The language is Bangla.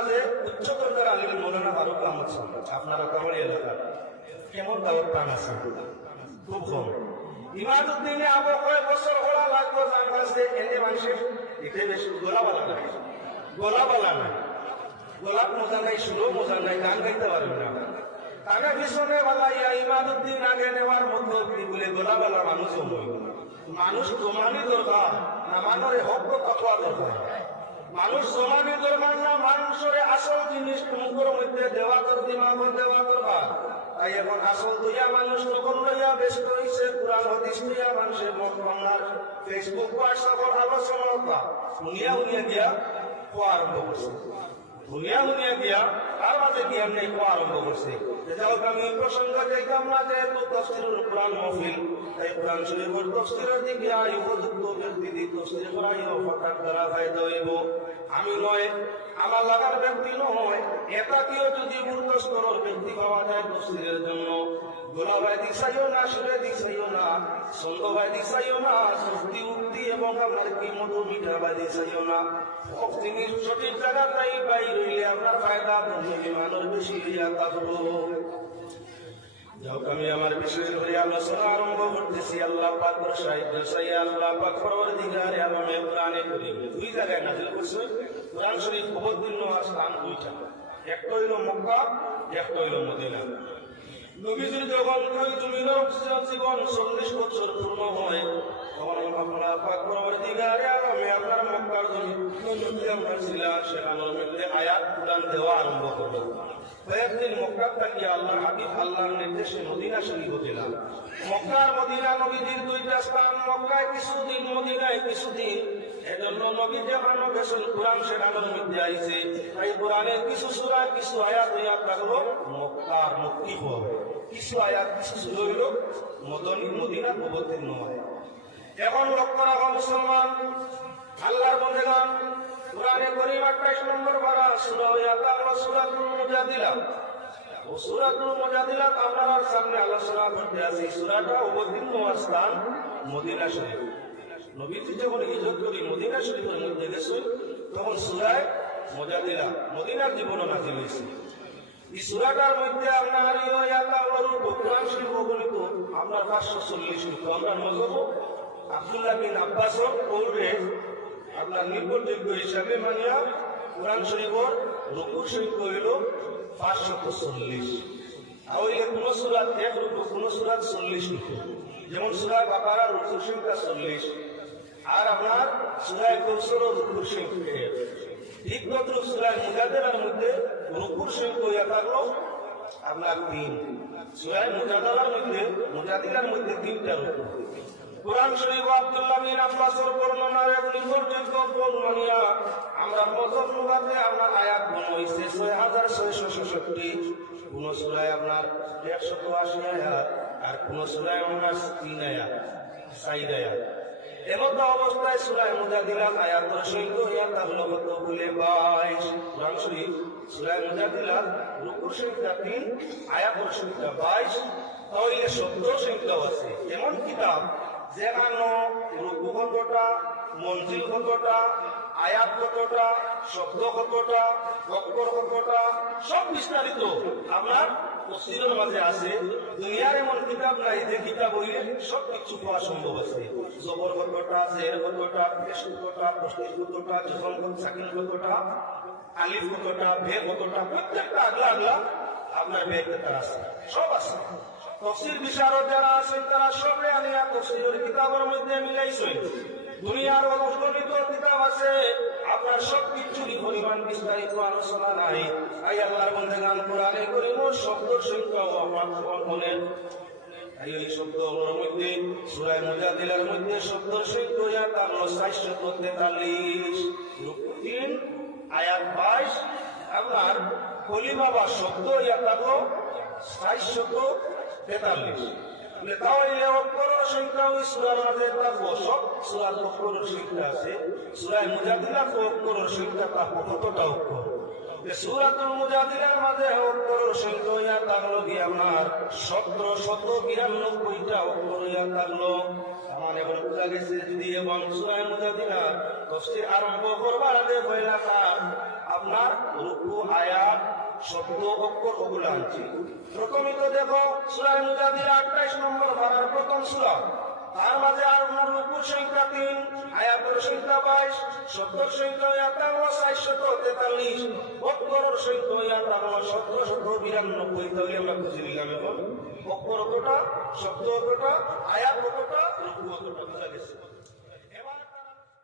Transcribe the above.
মাঝে উচ্চতর যারা আলিম মৌলানা ফারুক আহমদ সাহেব, আপনার কামারি এলাকার কেমন দাওয়াত টান আছে? খুব কম। ইমাদুদ্দিনে আবু কয়েক বছর ওরা লাগলো যার কাছে এনে মানুষের এতে বেশি গোলাবালা নাই, গোলাবালা নাই, গোলাপ মজা নাই, সুরো মজা নাই, গান গাইতে পারবে না। তাকে পিছনে বালাইয়া ইমাদুদ্দিন আগে নেওয়ার মতো বলে গোলাবালা মানুষ মানুষ জমানি দরকার না, মানুষের হক তাকওয়া দরকার। মানুষ জমানি দরকার না, মানুষের আসল জিনিস মুখের মধ্যে দেওয়া দরকার। তাই এখন আসল দুইয়া মানুষ তখন লইয়া ব্যস্ত হয়েছে কোরআন হাদিস লইয়া মানুষের মত বাংলার ফেসবুক হোয়াটসঅ্যাপের আলোচনা শুনিয়া শুনিয়া গিয়া খোয়া আরম্ভ করছে, শুনিয়া শুনিয়া গিয়া তার মাঝে গিয়া এমনি খোয়া আরম্ভ করছে। যাওক আমি প্রসঙ্গ দেখলাম না, যেহেতু তফসিরুল কোরআন মাহফিল, তাই কোরআন শরীফের তফসিরের দিকে উপযুক্ত ব্যক্তি তফসির করাই হঠাৎ দ্বারা ফায়দা হইব। আমি নয়, আমার লাগার ব্যক্তি নয়, এটাকেও যদি মূর্তস্তরের ব্যক্তি পাওয়া যায় তফসিরের জন্য, গোলাবাই দিশাইও না, সুরে দিশাইও না, ছন্দবাই দিশাইও না, সস্তি উক্তি এবং আমার কি মতো মিঠা বাই দিশাইও না, তিনি সঠিক জায়গাটাই পাই রইলে আপনার ফায়দা মানুষ বেশি হইয়া থাকবো। যাক আমি আমার বিষয় ধরে আলোচনা আরম্ভ করতেছি। আল্লাহ পাকের সাহায্য চাই। আল্লাহ পাক পরবর্তীকালে আলমে কোরআনে কারীম দুই জায়গায় নাযিল করছে। কোরআন শরীফ অবতীর্ণ হওয়ার স্থান দুইটা, একটা হইল মক্কা, একটা হইল মদিনা। নবীজির যখন ওই জমিনের জীবন 40 বছর পূর্ণ হয়, তখন আল্লাহ পাক পরবর্তীকালে আলমে আপনার মক্কার জমি আপনার ছিল সেখানের মধ্যে আয়াত কোরআন দেওয়া আরম্ভ করলো। কয়েকদিন মক্কা থেকে আল্লাহ হাবিব আল্লাহর নির্দেশে মদিনা শরীফ গেলাম। মক্কার মদিনা নবীজির দুইটা স্থান, মক্কায় কিছুদিন, মদিনায় কিছুদিন। এজন্য নবী যেখানে গেছেন কোরআন সেখানের মধ্যে আইছে। তাই কোরআনের কিছু সূরা, কিছু আয়াত হইয়া থাকলো মক্কার মুক্তি হবে, কিছু আয়াত, কিছু সূরা হইল মদিনার অবতীর্ণ হয়। এখন লক্ষ্য রাখা মুসলমান, আল্লাহর বন্দেগান, কোরআনে কারীম 28 নম্বর পারা সূরা হইয়া থাকলো সূরাতুল মুজাদিলা। ও সূরাতুল মুজাদিলা আপনারা সামনে আলোচনা করতে আছি। সূরাটা অবতীর্ণ স্থান মদিনা শরীফ। নবীজি যখন হিজরত করে মদিনা শরীফের মধ্যে গেছেন, তখন সূরায়ে মুজাদিলা মদিনার জীবন নাযিল হয়েছে। এই সূরাটার মধ্যে আপনার ইয়া তাওয়ারুল কোরআন শরীফ গণিত আপনার 540 লিখো। আমরা মজব আব্দুল্লাহ বিন আব্বাসর কৌরে আপনার নির্ভরযোগ্য হিসাবে মানিয়া কোরআন শরীফের রুকু শরীফ হইল 540। আর ওই কোন সূরা এক রুকু, কোন সূরা 40 রুকু। যেমন সূরা বাকারা রুকু সংখ্যা 40, আর আপনার সূরা কাউসার রুকু সংখ্যা ঠিক মতো সূরা মুজাদালার মধ্যে রুকুর সংখ্যা হইয়া থাকলো আপনার 3। সূরা মুজাদালার মধ্যে 3টা রুকু। কোরআন শরীফ আব্দুল্লাহ বিন আব্বাসের বর্ণনার এক নির্ভরযোগ্য বর্ণনা আমরা প্রথম লুগাতে আপনার আয়াত হইছে 6666, কোন সূরায় আপনার 180 আয়াত, আর কোন সূরায় আপনার 3 আয়াত, 4 আয়াত। এমত অবস্থায় সূরা মুজাদিলার আয়াতের সংখ্যা হইয়া থাকলো কত বলে 22। কোরআন শরীফ সূরা মুজাদিলার রুকুর সংখ্যা 3, আয়াতের সংখ্যা 22, তাহলে 70 সংখ্যা আছে। এমন কিতাব যেখানে রুকু কতটা, মঞ্জিল কতটা, আয়াত কতটা, শব্দ কতটা, অক্ষর কতটা, সব বিস্তারিত আপনার তাফসীরের মাঝে আছে। দুনিয়ার এমন কিতাব নাই যে কিতাব হইলে সব কিছু পাওয়া সম্ভব আছে। জবর কতটা, জের কতটা, পেশ কতটা, প্রশ্নের কতটা, জজম সাকিন কতটা, আলিফ কতটা, বে কতটা, প্রত্যেকটা আগলা আগলা আপনার বের আছে, সব আছে। তাফসীর বিশারদ যারা আছেন তারা সবে আনিয়া তাফসীরের কিতাবের মধ্যে মিলাইছেন। দুনিয়ার অগণিত কিতাব আছে, আপনার সবকিছুরই পরিমাণ বিস্তারিত আলোচনা নাই। তাই আল্লাহর বান্দাগণ কোরআনে কারীমের শব্দ সংখ্যা অনেক। এই শব্দগুলোর মধ্যে সূরা মুজাদিলার মধ্যে শব্দ সংখ্যা হলো 443, 3 আয়াত 22। আপনার কলিমা বা শব্দ ইয়া থাকলো 443। তাহলে অক্ষরের সংখ্যা ওই সূরার মাঝে থাকবো, সব সূরার অক্ষরের সংখ্যা আছে। সূরা মুজাদিলার অক্ষরের সংখ্যা থাকবো কতটা অক্ষর। সূরাতুল মুজাদিলার মাঝে অক্ষরের সংখ্যা ইয়া থাকলো কি আপনার 1792টা অক্ষর ইয়া থাকলো। আমার এখন বোঝা গেছে যদি এবং সূরা মুজাদিলা তাফসীর আরম্ভ করবার আগে বইলা আপনার রুকু আয়াত শব্দ অক্ষর ওগুলো আনছি। প্রথমে তো দেখো সূরা মুজাদিলা 28 নম্বর পারার প্রথম সূরা, তার মাঝে আর আপনার রুকুর সংখ্যা 3, আয়াতের সংখ্যা 22, শব্দর সংখ্যা 443, অক্ষরের সংখ্যা 1792। তাহলে আমরা খুঁজে নিলাম এখন অক্ষর কতটা, শব্দ কতটা, আয়াত কতটা, রুকু কতটা, বুঝা গেছে।